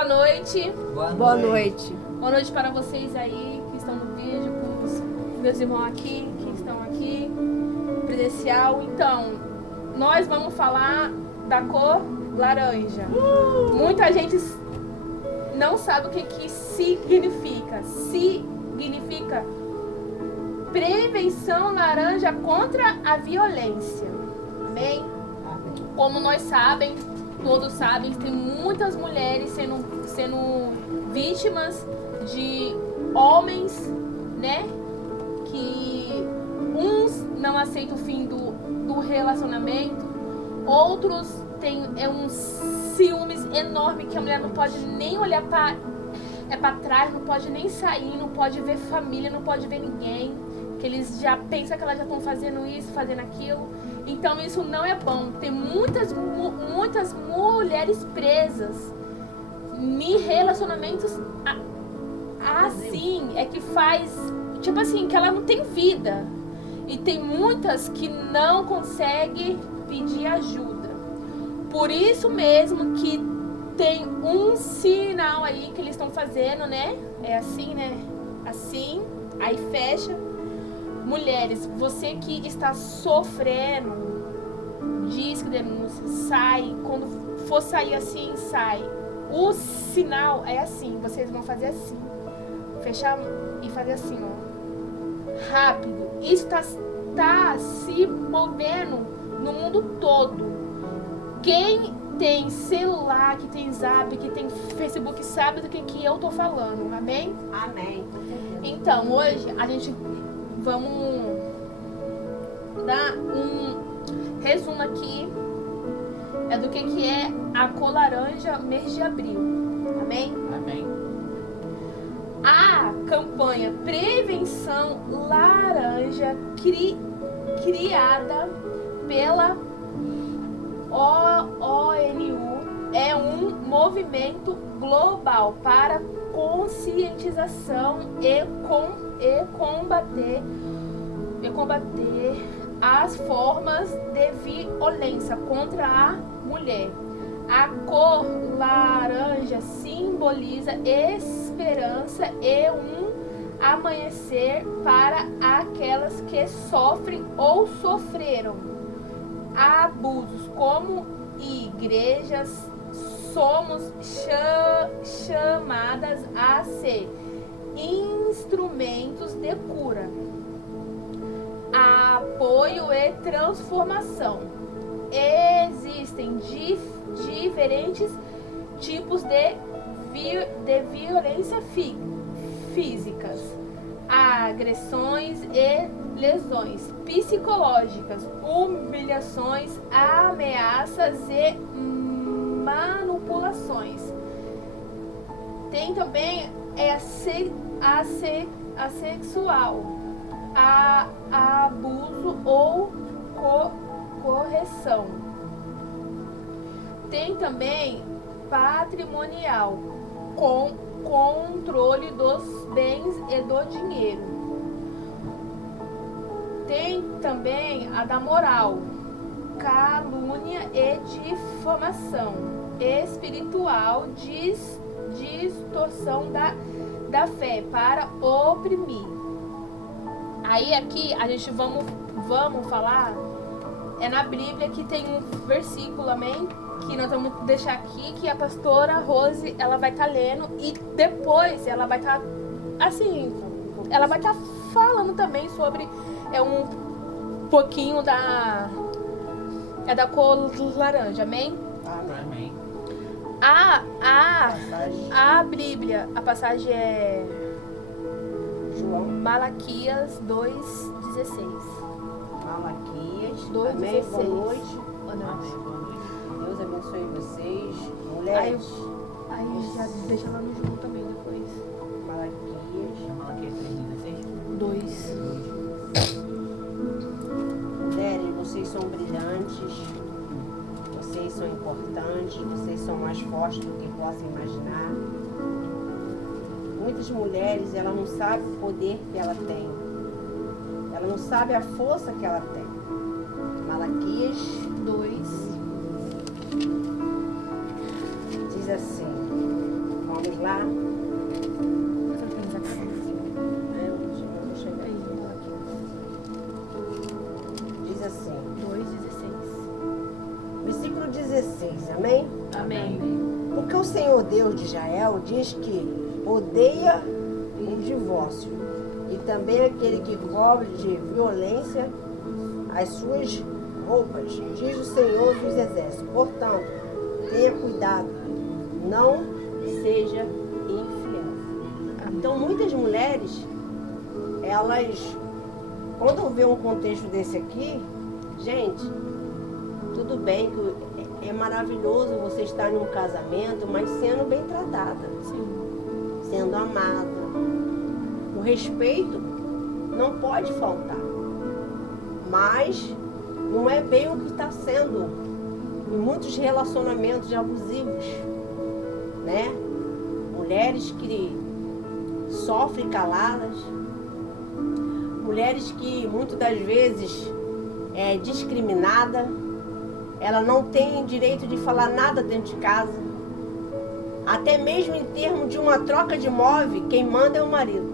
Boa noite. Boa noite. Boa noite para vocês aí que estão no vídeo, com os meus irmãos aqui, que estão aqui, presencial. Então, nós vamos falar da cor laranja. Muita gente não sabe o que significa. Significa prevenção laranja contra a violência. Amém? Como nós sabemos, todos sabem, tem muitas mulheres sendo vítimas de homens, né? Que uns não aceitam o fim do relacionamento, outros têm um ciúmes enorme que a mulher não pode nem olhar para trás, não pode nem sair, não pode ver família, não pode ver ninguém, que eles já pensam que elas já estão fazendo isso, fazendo aquilo. Então isso não é bom. Tem muitas mulheres presas em relacionamentos assim, é que faz, tipo assim, que ela não tem vida. E tem muitas que não conseguem pedir ajuda. Por isso mesmo que tem um sinal aí que eles estão fazendo, né? É assim, né? Assim, aí fecha. Mulheres, você que está sofrendo, diz que denúncia, sai. Quando for sair assim, sai. O sinal é assim, vocês vão fazer assim. Fechar e fazer assim, ó. Rápido. Isso tá se movendo no mundo todo. Quem tem celular, que tem Zap, que tem Facebook, sabe do que eu tô falando. Amém? Amém. Então, hoje a gente vamos dar um resumo aqui do que é a cor laranja mês de abril. Amém? Amém. A campanha Prevenção Laranja criada pela ONU é um movimento global para conscientização e combater as formas de violência contra a mulher. A cor laranja simboliza esperança e um amanhecer para aquelas que sofrem ou sofreram abusos. Como igrejas, somos chamadas a ser instrumentos de cura, apoio e transformação. Existem diferentes tipos de violência físicas, agressões e lesões psicológicas, humilhações, ameaças e manipulações. Tem também a sexual, abuso ou correção. Tem também patrimonial, com controle dos bens e do dinheiro. Tem também a da moral, calúnia e difamação espiritual, distorção da fé para oprimir. Aí aqui a gente vamos falar, é na Bíblia que tem um versículo, amém? Que nós vamos deixar aqui, que a pastora Rose, ela vai estar lendo e depois ela vai estar, assim, ela vai estar falando também sobre um pouquinho da cor laranja, amém? Amém. A Bíblia, a passagem é João. Malaquias 2:16. Malaquias. 2:16. Amém. Boa noite. Boa noite. Deus abençoe vocês. Mulheres. Aí já deixa lá no jogo também depois. Malaquias. Malaquias 3:16. 2. Mulheres, vocês são brilhantes. Vocês são importantes. Vocês são mais fortes do que possam imaginar. Muitas mulheres, ela não sabe o poder que ela tem. Ela não sabe a força que ela tem. Malaquias 2. diz assim: tá? Você não tem exatamente. Eu vou chegar Aí, aí. vou aqui. Diz assim, 2:16. versículo 16, amém? Amém. Porque o Senhor Deus de Israel diz que odeia o divórcio e também aquele que cobre de violência as suas roupas, diz o Senhor dos Exércitos. Portanto, tenha cuidado, não seja infiel. Então, muitas mulheres, elas, quando vê um contexto desse aqui, gente, tudo bem que é maravilhoso você estar em um casamento, mas sendo bem tratada, Sim. sendo amada. O respeito não pode faltar. Mas não é bem o que está sendo em muitos relacionamentos abusivos, né? Mulheres que sofrem caladas, mulheres que muitas das vezes é discriminada, ela não tem direito de falar nada dentro de casa. Até mesmo em termos de uma troca de móvel, quem manda é o marido.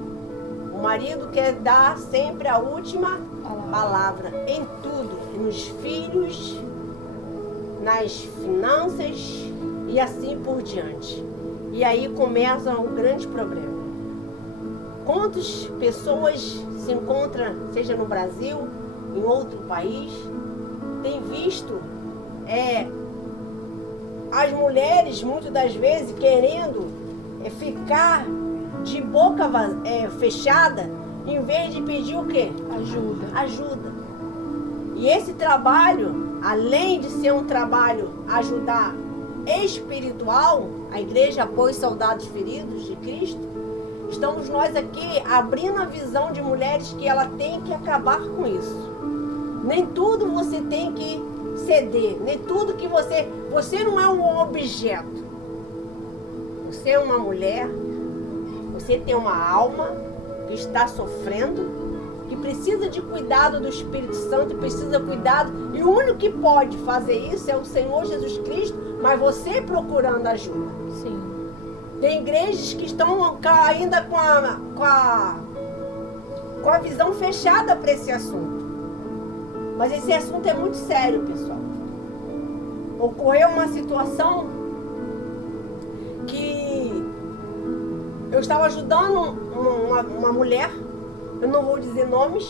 O marido quer dar sempre a última palavra em tudo, nos filhos, nas finanças e assim por diante. E aí começa o grande problema. Quantas pessoas se encontram, seja no Brasil, em outro país, tem visto as mulheres, muitas das vezes, querendo ficar de boca fechada, em vez de pedir o quê? Ajuda. Ajuda. E esse trabalho, além de ser um trabalho ajudar espiritual, a igreja apoia os soldados feridos de Cristo, estamos nós aqui abrindo a visão de mulheres que ela tem que acabar com isso. Nem tudo você tem que ceder, nem tudo que você não é um objeto. Você é uma mulher, você tem uma alma que está sofrendo, que precisa de cuidado do Espírito Santo, precisa de cuidado, e o único que pode fazer isso é o Senhor Jesus Cristo, mas você procurando ajuda. Sim. Tem igrejas que estão ainda com a visão fechada para esse assunto. Mas esse assunto é muito sério, pessoal. Ocorreu uma situação que eu estava ajudando uma mulher, eu não vou dizer nomes,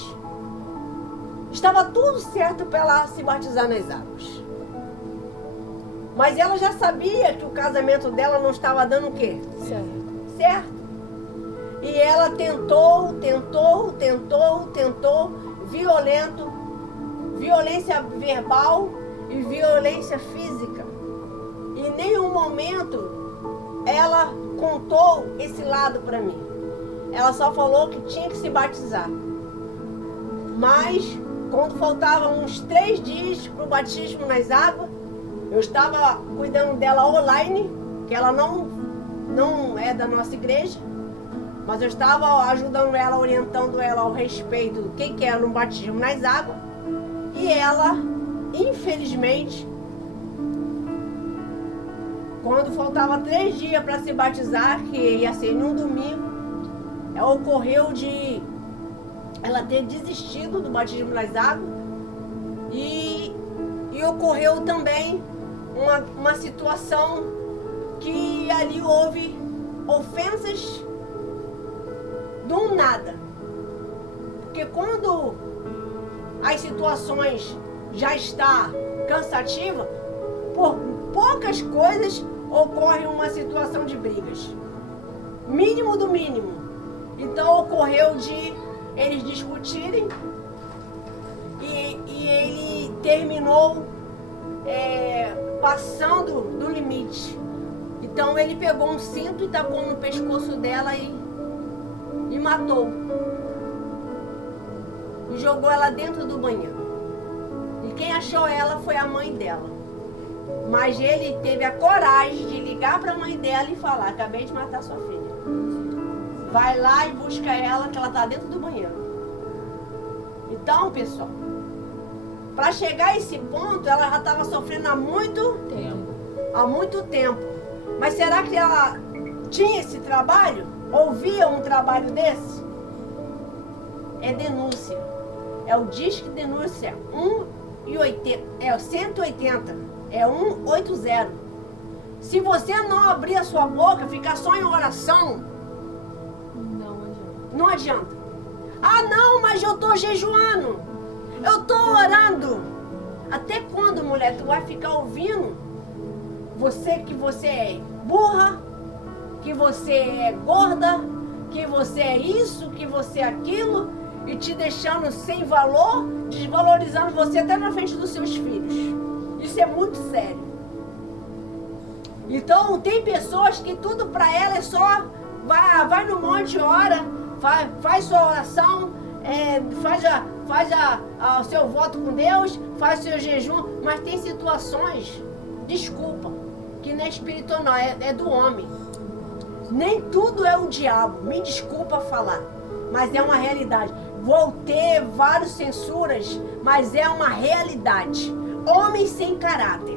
estava tudo certo para ela se batizar nas águas. Mas ela já sabia que o casamento dela não estava dando o quê? Certo. E ela tentou, violência verbal e violência física. E em nenhum momento ela contou esse lado para mim. Ela só falou que tinha que se batizar. Mas, quando faltavam uns 3 dias para o batismo nas águas, eu estava cuidando dela online, que ela não é da nossa igreja, mas eu estava ajudando ela, orientando ela ao respeito do que era um batismo nas águas. E ela, infelizmente, quando faltava 3 dias para se batizar, que ia ser num domingo, ocorreu de ela ter desistido do batismo nas águas e ocorreu também uma situação que ali houve ofensas do nada. Porque quando as situações já estão cansativas, por poucas coisas ocorre uma situação de brigas. Mínimo do mínimo. Então ocorreu de eles discutirem e ele terminou passando do limite. Então ele pegou um cinto e tacou no pescoço dela e matou. E jogou ela dentro do banheiro. E quem achou ela foi a mãe dela. Mas ele teve a coragem de ligar para a mãe dela e falar: acabei de matar sua filha. Vai lá e busca ela, que ela está dentro do banheiro. Então, pessoal, para chegar a esse ponto, ela já estava sofrendo há muito tempo. Mas será que ela tinha esse trabalho, ouvia um trabalho desse, é denúncia. É o Disque Denúncia 180, é o 180, é 180. Se você não abrir a sua boca, ficar só em oração, não adianta. Ah, não, mas eu tô jejuando. Eu tô orando. Até quando, mulher, tu vai ficar ouvindo que você é burra, que você é gorda, que você é isso, que você é aquilo, e te deixando sem valor, desvalorizando você até na frente dos seus filhos. Isso é muito sério. Então, tem pessoas que tudo pra ela é só vai no monte, ora, faz sua oração, faz o seu voto com Deus, faz seu jejum, mas tem situações, desculpa, que não é espiritual não, é do homem. Nem tudo é o diabo, me desculpa falar, mas é uma realidade. Vou ter várias censuras, mas é uma realidade. Homem sem caráter.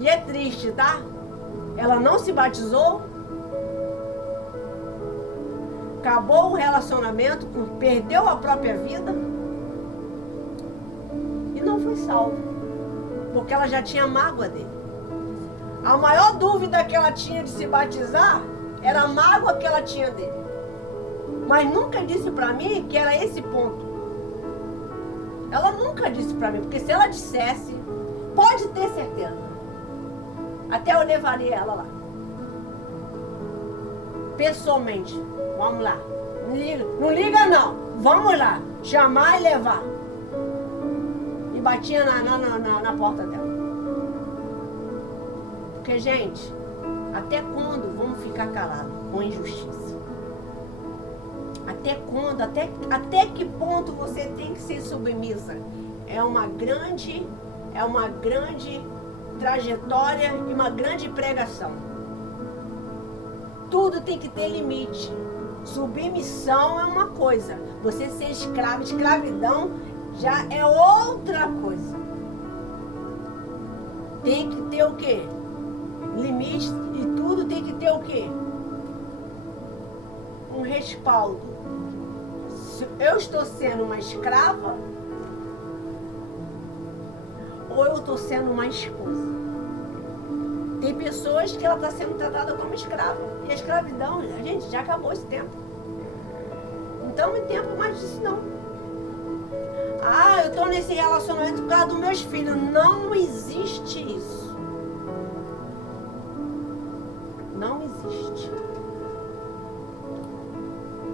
E é triste, tá? Ela não se batizou, acabou o relacionamento, perdeu a própria vida e não foi salva, porque ela já tinha mágoa dele. A maior dúvida que ela tinha de se batizar era a mágoa que ela tinha dele. Mas nunca disse pra mim que era esse ponto. Ela nunca disse pra mim, porque se ela dissesse, pode ter certeza, até eu levaria ela lá. Pessoalmente, vamos lá. Não liga não, vamos lá. Chamar e levar. E batia na porta dela. Porque, gente, até quando vamos ficar calados com injustiça? Até quando? Até que ponto você tem que ser submissa? É uma grande trajetória e uma grande pregação. Tudo tem que ter limite. Submissão é uma coisa. Você ser escravo, escravidão já é outra coisa. Tem que ter o quê? Limite, e tudo tem que ter o quê? Um respaldo. Se eu estou sendo uma escrava ou eu estou sendo uma esposa. Tem pessoas que ela está sendo tratada como escrava. E a escravidão, gente, já acabou esse tempo. Não estamos em tempo mais disso, não. Ah, eu estou nesse relacionamento por causa dos meus filhos. Não existe isso. Não existe.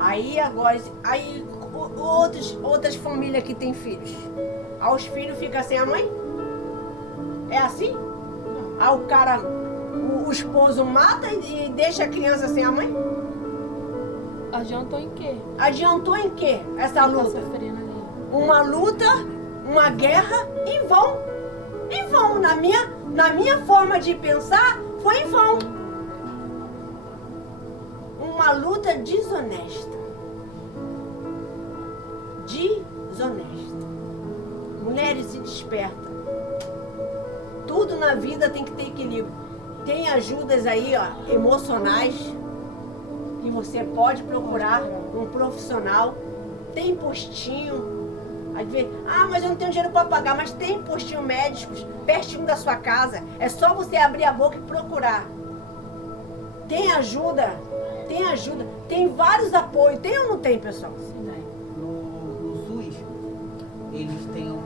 Aí agora, outras famílias que têm filhos. Aí os filhos ficam sem a mãe? É assim? Aí o cara, o esposo mata e deixa a criança sem a mãe? Adiantou em quê? Adiantou em quê essa luta? Uma luta, uma guerra em vão. Em vão. Na minha forma de pensar, foi em vão. Uma luta desonesta. Desonesta. Mulheres, se despertam. Tudo na vida tem que ter equilíbrio. Tem ajudas aí, ó, emocionais, que você pode procurar um profissional. Tem postinho. Às vezes, mas eu não tenho dinheiro para pagar, mas tem postinho médicos pertinho da sua casa. É só você abrir a boca e procurar. Tem ajuda. Tem ajuda. Tem vários apoios. Tem ou não tem, pessoal? No SUS, eles têm um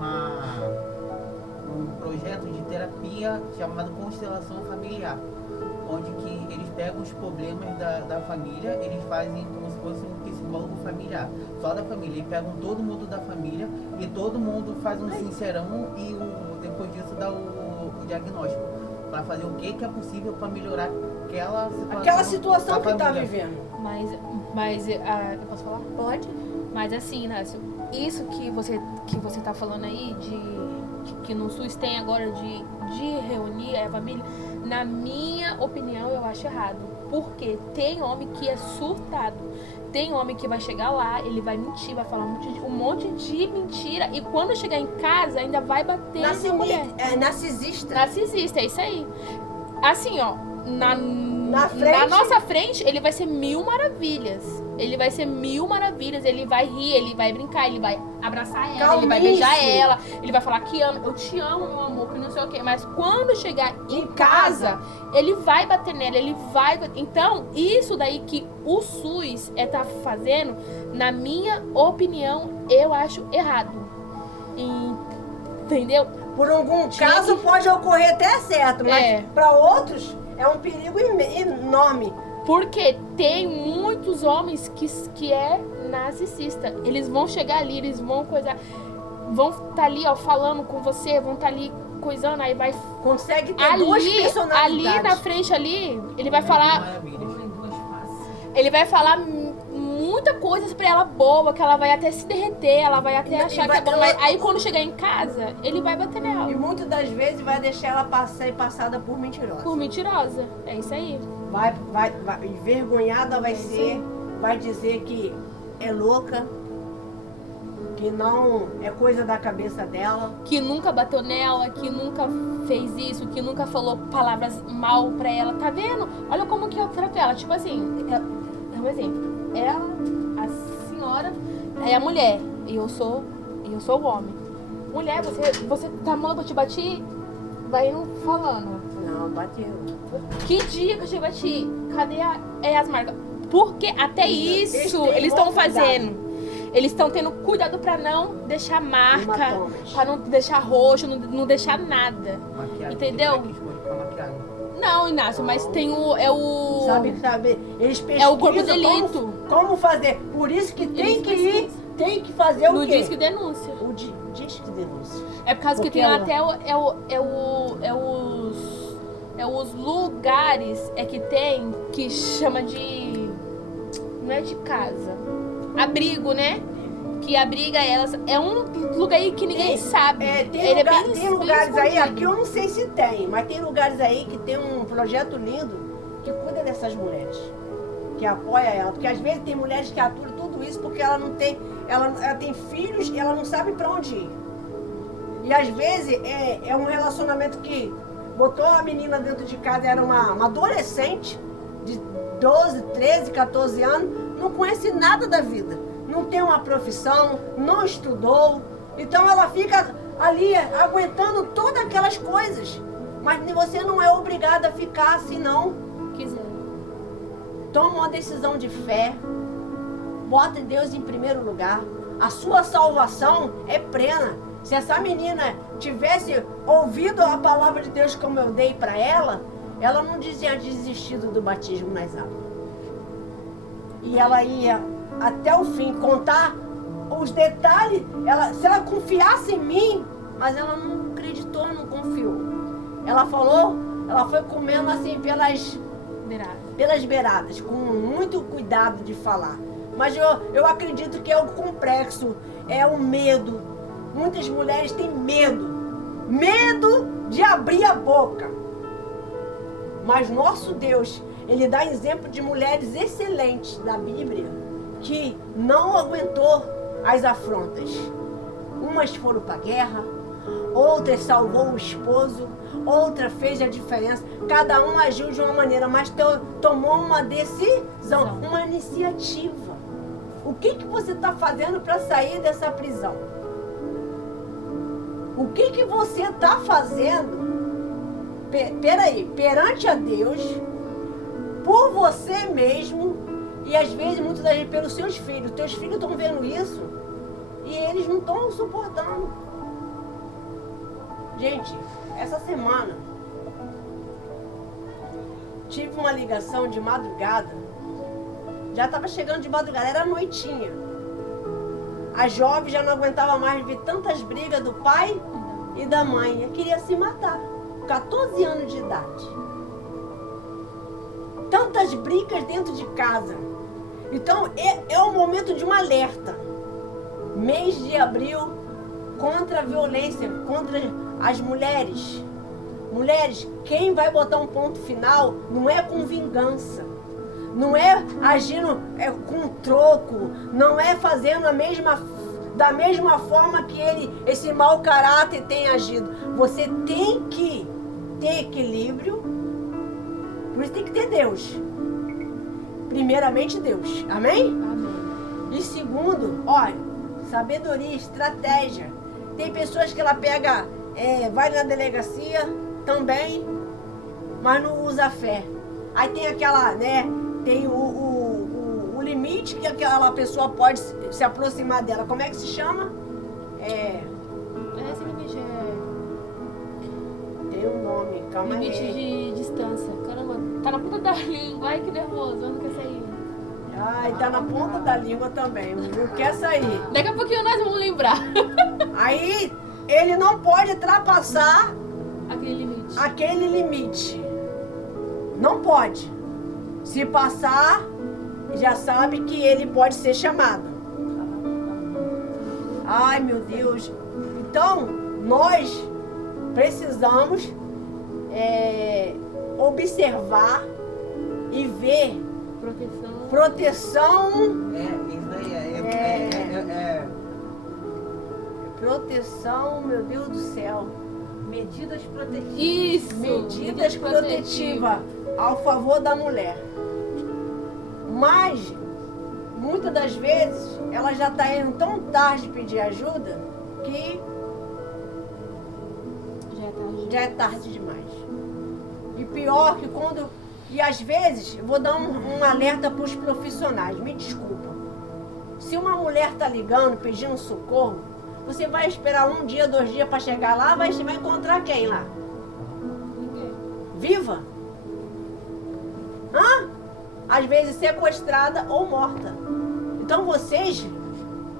projeto de terapia chamado Constelação Familiar, onde que eles pegam os problemas da família, eles fazem como se fosse um psicólogo familiar, só da família. Eles pegam todo mundo da família e todo mundo faz um sincerão e depois disso dá o diagnóstico, para fazer o que é possível para melhorar aquela situação que está vivendo. Mas eu posso falar? Pode. Mas assim, Nácio, isso que você tá falando aí, que no SUS tem agora de reunir a família, na minha opinião, eu acho errado. Porque tem homem que é surtado. Tem homem que vai chegar lá, ele vai mentir, vai falar um monte de mentira. E quando chegar em casa, ainda vai bater na mulher. É narcisista. Narcisista, é isso aí. assim, ó, na frente. nossa frente, ele vai ser mil maravilhas. Ele vai ser mil maravilhas. Ele vai rir, ele vai brincar, ele vai abraçar ela, ele vai beijar ela, ele vai falar que ama, eu te amo, meu amor, que não sei o quê. Mas quando chegar em casa, ele vai bater nela, ele vai... Então, isso daí que o SUS tá fazendo, na minha opinião, eu acho errado. Entendeu? Por algum caso pode ocorrer até certo, mas para outros é um perigo enorme. Porque tem muitos homens que é narcisista. Eles vão chegar ali, eles vão coisar, vão estar ali, ó, falando com você, vão estar ali coisando, aí vai... Consegue ter duas personalidades. Ali na frente, ali, ele vai falar... Ele vai falar muita coisa pra ela boa, que ela vai até se derreter, ela vai até achar que é bom. Mas aí quando chegar em casa, ele vai bater nela. E muitas das vezes vai deixar ela ser passada por mentirosa. Por mentirosa, é isso aí. Vai envergonhada vai ser, vai dizer que é louca, que não é coisa da cabeça dela. Que nunca bateu nela, que nunca fez isso, que nunca falou palavras mal pra ela. Tá vendo? Olha como que eu trato ela. Tipo assim, um exemplo. Ela, a senhora, é a mulher. E eu sou o homem. Mulher, você tá mal que eu te bati? Vai indo falando. Não, bateu. Que dia que eu te bati? Cadê as marcas? Porque até isso eles estão fazendo. Eles estão tendo cuidado pra não deixar marca, pra não deixar roxo, não deixar nada. Maquiagem, entendeu? Não, Inácio, mas tem o... Sabe, eles pesquisam o corpo de delito. Como fazer. Por isso que tem que ir, tem que fazer o quê? No Disque Denúncia. O Disque Denúncia. É por causa que tem até os lugares que tem, que chama de... Não é de casa. Abrigo, né? Que abriga elas. É um lugar aí que ninguém sabe. Tem lugares aí, aqui eu não sei se tem, mas tem lugares aí que tem um projeto lindo que cuida dessas mulheres, que apoia ela. Porque às vezes tem mulheres que aturam tudo isso porque ela não tem, ela tem filhos e ela não sabe pra onde ir. E às vezes é um relacionamento que botou a menina dentro de casa, era uma adolescente de 12, 13, 14 anos, não conhece nada da vida. Não tem uma profissão, não estudou. Então ela fica ali aguentando todas aquelas coisas. Mas você não é obrigada a ficar assim, não. Quiser. Toma uma decisão de fé. Bota Deus em primeiro lugar. A sua salvação é plena. Se essa menina tivesse ouvido a palavra de Deus como eu dei para ela não tinha desistido do batismo nas águas. E ela ia até o fim contar os detalhes. Se ela confiasse em mim, mas ela não acreditou, não confiou. Ela falou, ela foi comendo assim pelas beiradas, com muito cuidado de falar. Mas eu acredito que é o complexo, é o medo. Muitas mulheres têm medo de abrir a boca. Mas nosso Deus, Ele dá exemplo de mulheres excelentes da Bíblia que não aguentou as afrontas. Umas foram para a guerra, outras salvou o esposo, outra fez a diferença. Cada um agiu de uma maneira, mas tomou uma decisão, uma iniciativa. O que você está fazendo para sair dessa prisão? O que você está fazendo? Peraí, perante a Deus, por você mesmo, e às vezes, muitas das vezes, pelos seus filhos. Teus filhos estão vendo isso e eles não estão suportando. Gente, essa semana tive uma ligação de madrugada. Já estava chegando de madrugada, era noitinha. A jovem já não aguentava mais ver tantas brigas do pai e da mãe. Queria se matar. 14 anos de idade. Tantas brigas dentro de casa. Então, é um momento de um alerta. Mês de abril contra a violência, contra as mulheres. Mulheres, quem vai botar um ponto final não é com vingança. Não é agindo com troco. Não é fazendo da mesma forma que esse mau caráter tem agido. Você tem que ter equilíbrio Por isso tem que ter Deus. Primeiramente Deus. Amém? Amém. E segundo, olha, sabedoria, estratégia. Tem pessoas que ela pega, vai na delegacia também, mas não usa a fé. Aí tem aquela, né? Tem o limite que aquela pessoa pode se aproximar dela. Como é que se chama? Esse limite Tem um nome, calma limite aí. de distância. Caramba, tá na ponta da língua. Ai, que nervoso. Onde quer sair? Ai, tá na ponta da língua também. Não quer sair. Daqui a pouquinho nós vamos lembrar. Aí ele não pode ultrapassar Aquele limite. aquele limite. Não pode. Se passar, já sabe que ele pode ser chamado. Ai, meu Deus. Então, nós precisamos observar e ver Proteção. Isso aí proteção, meu Deus do céu. Medidas protetivas. Isso. Medidas protetivas ao favor da mulher. Mas, muitas das vezes, ela já está indo tão tarde pedir ajuda que já é tarde demais. E pior que quando... E às vezes, eu vou dar um alerta para os profissionais, me desculpa. Se uma mulher está ligando, pedindo socorro, você vai esperar 1 dia, 2 dias para chegar lá, vai encontrar quem lá? Ninguém. Viva? Hã? Às vezes sequestrada ou morta. Então vocês,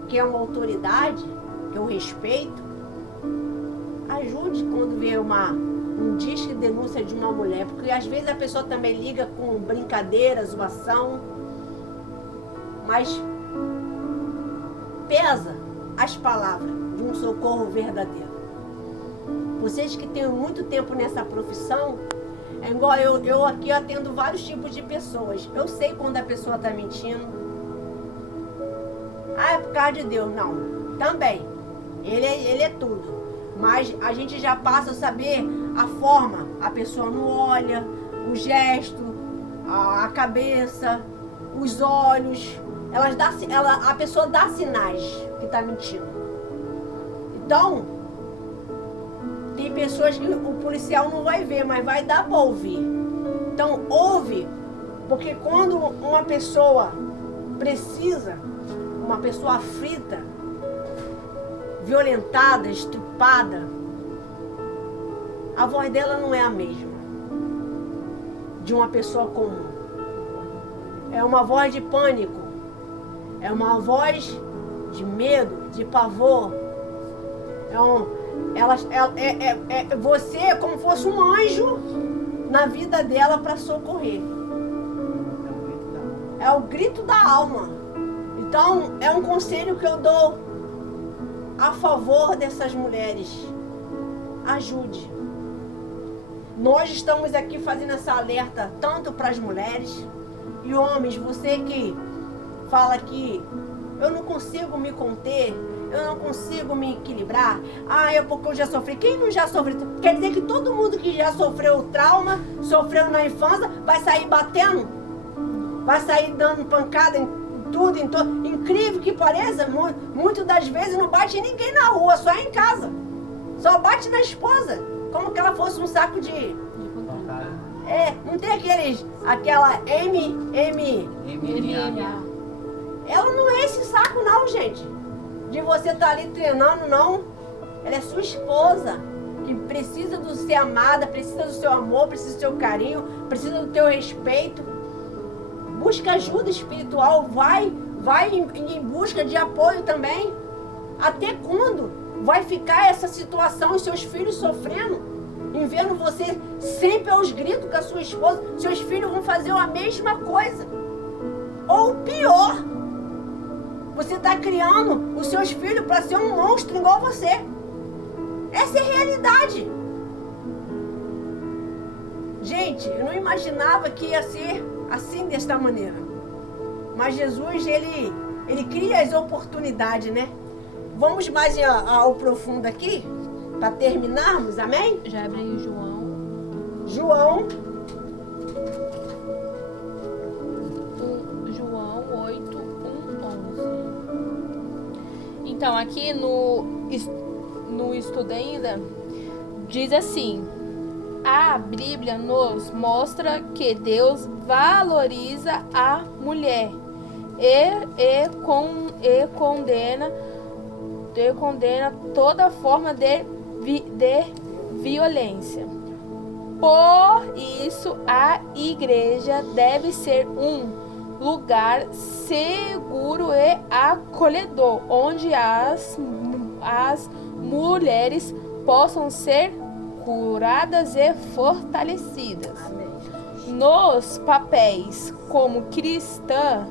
que é uma autoridade, que eu respeito, ajude quando vê um disque de denúncia de uma mulher, porque às vezes a pessoa também liga com brincadeira, zoação, mas pesa as palavras de um socorro verdadeiro. Vocês que têm muito tempo nessa profissão, é igual eu aqui atendo vários tipos de pessoas. Eu sei quando a pessoa está mentindo. Ah, é por causa de Deus. Não, também. Ele é tudo. Mas a gente já passa a saber a forma. A pessoa não olha, o gesto, a cabeça, os olhos. A pessoa dá sinais que está mentindo. Então, tem pessoas que o policial não vai ver, mas vai dar para ouvir. Então, ouve, porque quando uma pessoa precisa, uma pessoa aflita, violentada, estrupada, a voz dela não é a mesma de uma pessoa comum. É uma voz de pânico, é uma voz de medo, de pavor. Você é como se fosse um anjo na vida dela para socorrer. É o grito da alma. Então, é um conselho que eu dou a favor dessas mulheres. Ajude. Nós estamos aqui fazendo essa alerta tanto para as mulheres e homens. Você que fala que eu não consigo me conter, eu não consigo me equilibrar. Porque eu já sofri. Quem não já sofreu? Quer dizer que todo mundo que já sofreu trauma, sofreu na infância, vai sair batendo? Vai sair dando pancada em tudo, em todo. Incrível que pareça, muitas das vezes não bate em ninguém na rua, só em casa. Só bate na esposa, como que ela fosse um saco de... não tem aquela MMA. Ela não é esse saco não, gente. De você estar ali treinando, não. Ela é sua esposa, que precisa de ser amada, precisa do seu amor, precisa do seu carinho, precisa do teu respeito. Busca ajuda espiritual, vai em busca de apoio também. Até quando vai ficar essa situação e seus filhos sofrendo? Em vendo você sempre aos gritos com a sua esposa, seus filhos vão fazer a mesma coisa. Ou pior, você está criando os seus filhos para ser um monstro igual você. Essa é a realidade. Gente, eu não imaginava que ia ser assim, desta maneira. Mas Jesus, ele cria as oportunidades, né? Vamos mais ao profundo aqui, para terminarmos, amém? Já abre aí o João. João Então, aqui no estudo ainda, diz assim: a Bíblia nos mostra que Deus valoriza a mulher e condena toda forma de violência. Por isso, a igreja deve ser um lugar seguro e acolhedor, onde as mulheres possam ser curadas e fortalecidas. Amém. Nos papéis como cristã,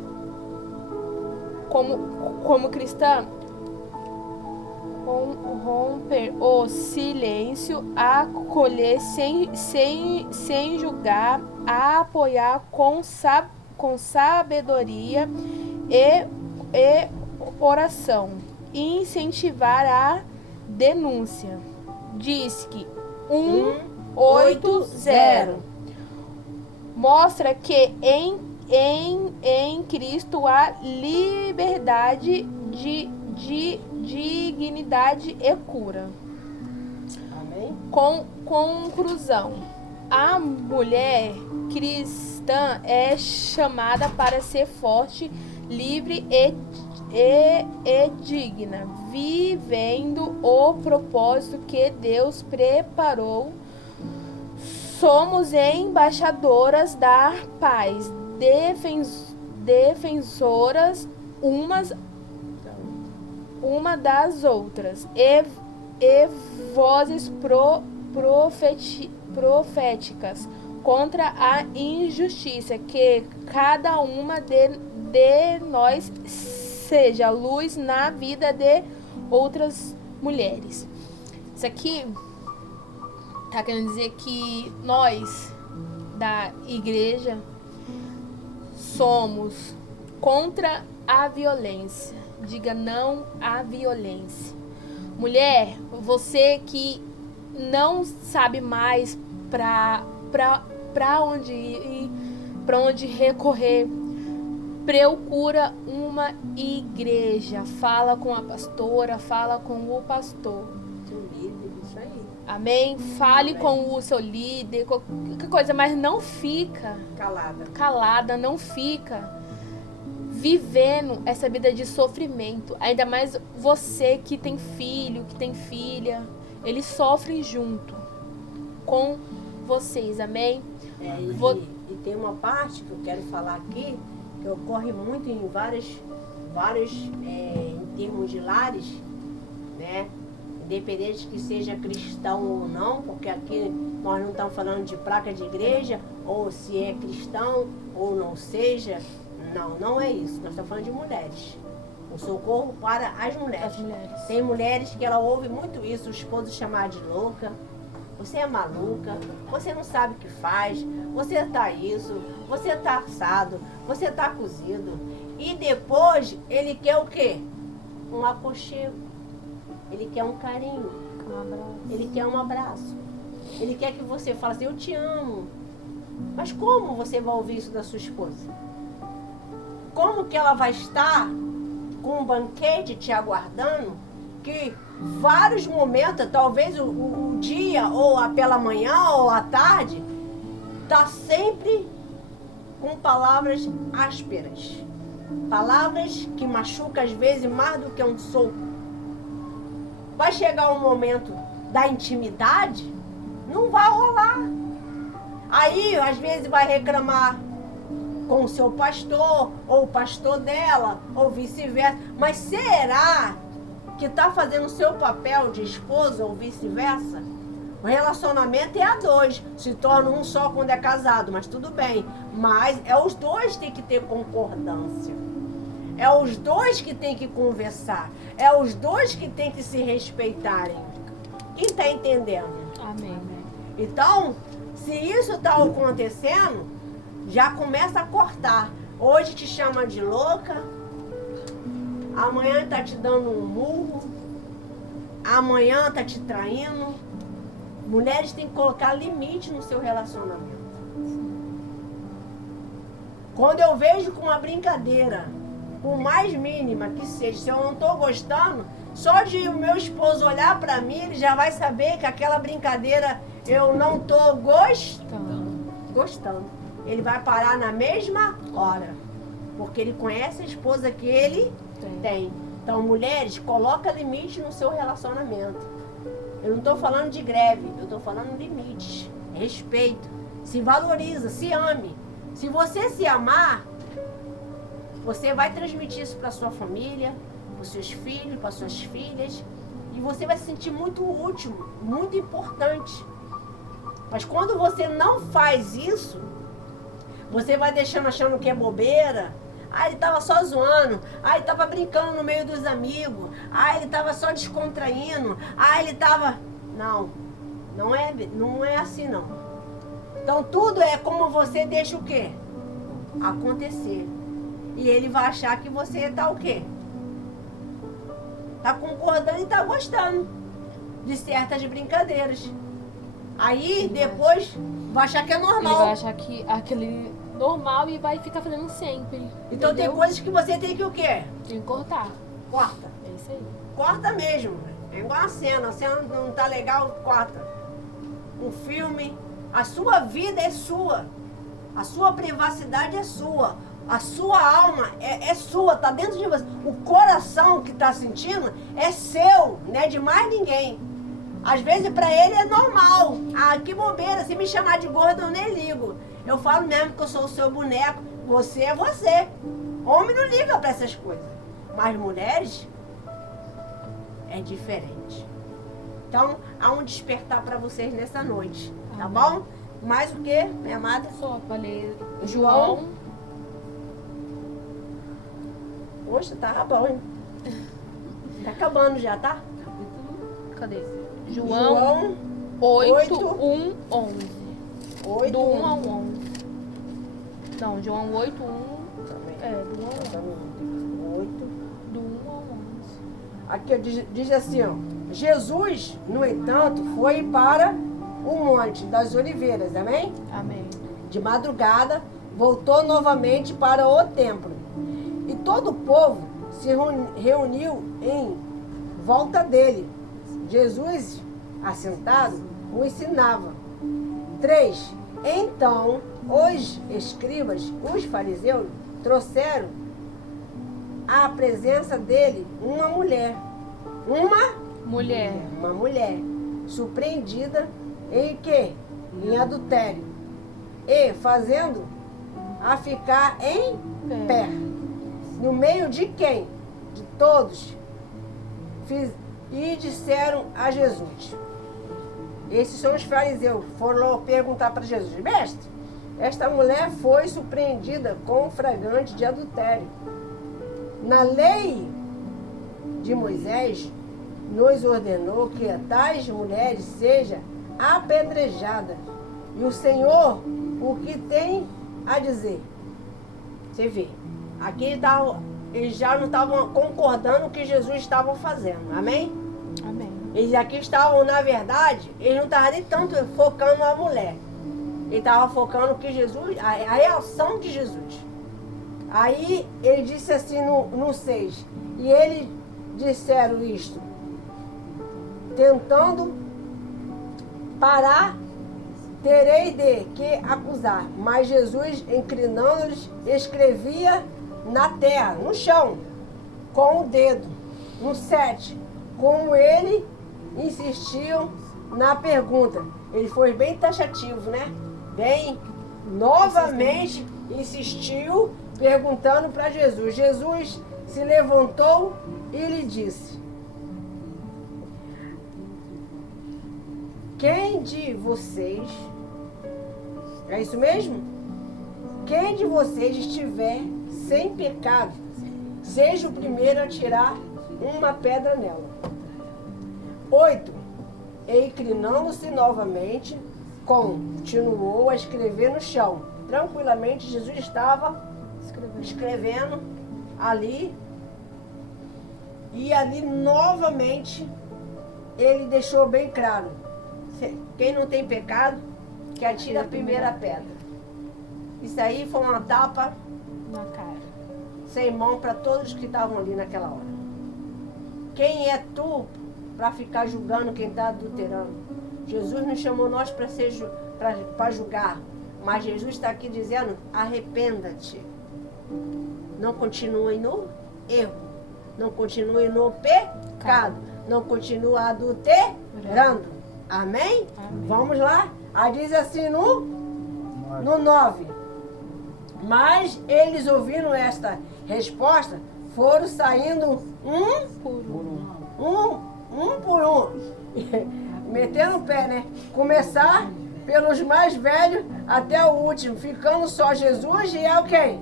romper o silêncio, acolher sem julgar, apoiar com sabedoria e oração, incentivar a denúncia. Diz que 180 mostra que em Cristo há liberdade, dignidade e cura. Amém. Conclusão: a mulher cristã é chamada para ser forte, livre e digna, vivendo o propósito que Deus preparou. Somos embaixadoras da paz, defensoras uma das outras, e vozes proféticas contra a injustiça, que cada uma de nós seja luz na vida de outras mulheres. Isso aqui tá querendo dizer que nós da igreja somos contra a violência. Diga não à violência. Mulher, você que não sabe mais para onde ir, para onde recorrer, procura uma igreja. Fala com a pastora, fala com o pastor. Seu líder, isso aí. Amém? Fale com o seu líder, qualquer coisa, mas não fica calada, não fica vivendo essa vida de sofrimento. Ainda mais você que tem filho, que tem filha, eles sofrem junto com vocês, amém? E tem uma parte que eu quero falar aqui, que ocorre muito em vários em termos de lares, né? Independente que seja cristão ou não, porque aqui nós não estamos falando de placa de igreja, ou se é cristão ou não seja. Não é isso. Nós estamos falando de mulheres. O socorro para as mulheres. Tem mulheres que ela ouve muito isso, o esposo chamar de louca. Você é maluca, você não sabe o que faz, você tá isso, você tá assado, você tá cozido. E depois ele quer o quê? Um aconchego. Ele quer um carinho. Ele quer um abraço. Ele quer que você fale assim, eu te amo. Mas como você vai ouvir isso da sua esposa? Como que ela vai estar com um banquete te aguardando, que vários momentos, talvez o dia, ou pela manhã, ou à tarde, está sempre com palavras ásperas. Palavras que machucam às vezes mais do que um soco. Vai chegar um momento da intimidade, não vai rolar. Aí, às vezes, vai reclamar com o seu pastor, ou o pastor dela, ou vice-versa. Mas será que está fazendo o seu papel de esposa, ou vice-versa? O relacionamento é a dois, se torna um só quando é casado, mas tudo bem. Mas os dois têm que ter concordância. É os dois que têm que conversar. É os dois que têm que se respeitarem. Quem está entendendo? Amém. Então, se isso está acontecendo, já começa a cortar. Hoje te chama de louca, amanhã está te dando um murro, amanhã está te traindo. Mulheres têm que colocar limite no seu relacionamento. Quando eu vejo com uma brincadeira, por mais mínima que seja, se eu não estou gostando, Só de o meu esposo olhar para mim, ele já vai saber que aquela brincadeira eu não tô gostando. Ele vai parar na mesma hora. Porque ele conhece a esposa que ele tem. Então, mulheres, coloca limite no seu relacionamento. Eu não estou falando de greve, eu estou falando limites. Respeito. Se valoriza, se ame. Se você se amar, você vai transmitir isso para sua família, para os seus filhos, para suas filhas. E você vai se sentir muito útil, muito importante. Mas quando você não faz isso, você vai deixando achando que é bobeira. Ah, ele estava só zoando. Ah, ele estava brincando no meio dos amigos. Ah, ele estava só descontraindo. Ah, ele estava... Não é assim não. Então tudo é como você deixa o quê? Acontecer. E ele vai achar que você está o quê? Está concordando e está gostando de certas brincadeiras. Aí depois vai achar que é normal. Ele vai achar que aquele normal e vai ficar fazendo sempre. Então entendeu? tem coisas que você tem que o quê? Tem que cortar. Corta. É isso aí. Corta mesmo. É igual a cena não tá legal, corta. Um filme, a sua vida é sua. A sua privacidade é sua. A sua alma é sua, tá dentro de você. O coração que tá sentindo é seu, não é de mais ninguém. Às vezes pra ele é normal. Ah, que bobeira, se me chamar de gordo eu nem ligo. Eu falo mesmo que eu sou o seu boneco. Você é você. Homem não liga pra essas coisas. Mas mulheres é diferente. Então, há um despertar pra vocês nessa noite. Tá bom? Mais o que, minha amada? Só pra ler João. Poxa, tá bom, hein? Tá acabando já, tá? Cadê? João 8, 8, 1, 11. 8, Do 1 ao 11. Não, João 8, 1. Do 1 ao 11. 8. Do 1 ao 11. Aqui diz assim, ó. Jesus, no entanto, foi para o Monte das Oliveiras, amém? Amém. De madrugada, voltou novamente para o templo. E todo o povo se reuniu em volta dele. Jesus, assentado, o ensinava. 3. Então, os escribas, os fariseus, trouxeram à presença dele uma mulher. Uma mulher surpreendida em quê? Em adultério. E fazendo a ficar em pé. No meio de quem? De todos. E disseram a Jesus. Esses são os fariseus. Foram perguntar para Jesus: mestre, esta mulher foi surpreendida com um flagrante de adultério. Na lei de Moisés, nos ordenou que tais mulheres sejam apedrejadas. E o Senhor, o que tem a dizer? Você vê, aqui eles já não estavam concordando com o que Jesus estava fazendo, amém? Amém. Eles aqui estavam, na verdade, eles não estavam nem tanto focando na mulher. Ele estava focando que Jesus, a reação de Jesus. Aí ele disse assim no 6, e eles disseram isto, tentando parar, terei de que acusar. Mas Jesus, inclinando-lhes, escrevia na terra, no chão, com o dedo. No 7, como ele insistiu na pergunta. Ele foi bem taxativo, né? Bem, novamente insistiu, perguntando para Jesus. Jesus se levantou e lhe disse: quem de vocês, é isso mesmo? Quem de vocês estiver sem pecado, seja o primeiro a tirar uma pedra nela. 8. E inclinando-se novamente, continuou a escrever no chão. Tranquilamente, Jesus estava escrevendo ali. E ali novamente ele deixou bem claro: quem não tem pecado, que atira a primeira pedra. Isso aí foi uma tapa Na cara. sem mão para todos que estavam ali naquela hora. Quem é tu para ficar julgando quem está adulterando? Jesus não chamou nós para julgar. Mas Jesus está aqui dizendo, arrependa-te. Não continue no erro. Não continue no pecado. Não continue adulterando. Amém? Amém. Vamos lá? Aí diz assim no 9. Mas eles ouvindo esta resposta, foram saindo um por um. Metendo o pé, né? Começar pelos mais velhos até o último, ficando só Jesus e a quem?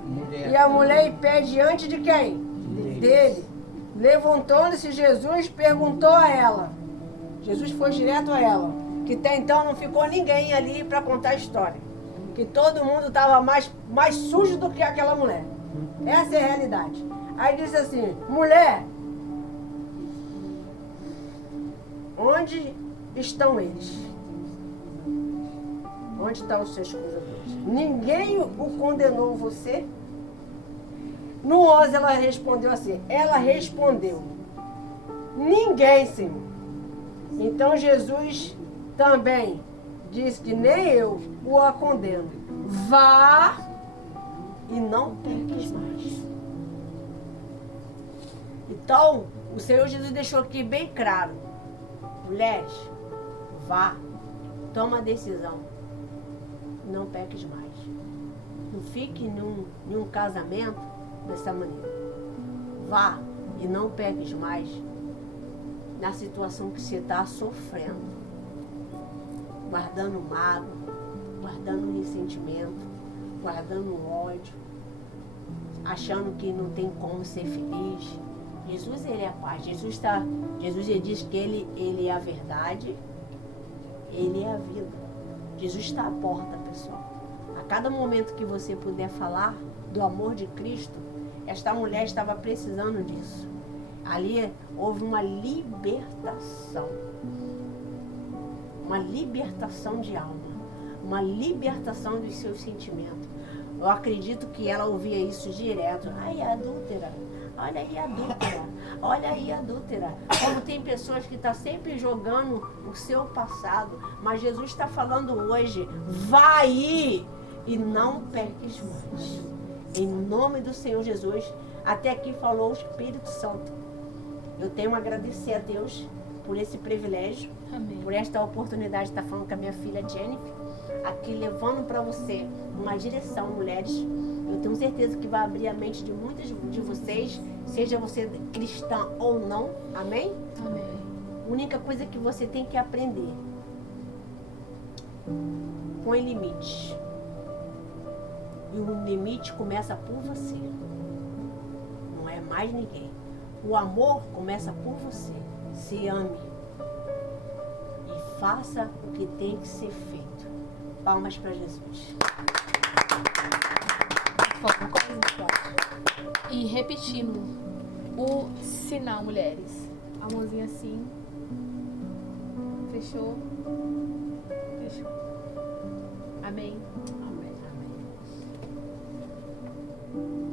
E a mulher em pé diante de quem? Dele. Levantou-se Jesus, perguntou a ela. Jesus foi direto a ela. Que até então não ficou ninguém ali para contar a história. Que todo mundo estava mais sujo do que aquela mulher. Essa é a realidade. Aí disse assim, mulher, onde estão eles? Onde estão os seus acusadores? Ninguém o condenou você? No 11 ela respondeu assim, ela respondeu, ninguém, Senhor. Então Jesus também disse que nem eu o condeno. Vá e não peques mais. Então, o Senhor Jesus deixou aqui bem claro. Mulheres, vá, toma a decisão. Não peques mais. Não fique em um casamento dessa maneira. Vá e não peques mais na situação que você está sofrendo. Guardando mágoa, guardando ressentimento, guardando ódio, achando que não tem como ser feliz. Jesus, ele é a paz. Jesus ele diz que ele é a verdade, ele é a vida. Jesus está à porta, pessoal. A cada momento que você puder falar do amor de Cristo, esta mulher estava precisando disso. Ali houve uma libertação. Uma libertação de alma. Uma libertação dos seus sentimentos. Eu acredito que ela ouvia isso direto. Ai, adúltera. Olha aí, adúltera. Olha aí, adúltera. Como tem pessoas que estão sempre jogando o seu passado. Mas Jesus está falando hoje. Vai e não peques mais. Em nome do Senhor Jesus. Até aqui falou o Espírito Santo. Eu tenho a agradecer a Deus por esse privilégio. Amém. Por esta oportunidade de estar falando com a minha filha Jennifer. Aqui levando para você uma direção, mulheres. Eu tenho certeza que vai abrir a mente de muitas de vocês, seja você cristã ou não. Amém? Amém. A única coisa que você tem que aprender: põe limite. E o limite começa por você. Não é mais ninguém. O amor começa por você. Se ame. E faça o que tem que ser feito. Palmas para Jesus. E repetindo o sinal, mulheres. A mãozinha assim. Fechou. Fechou. Amém. Amém. Amém.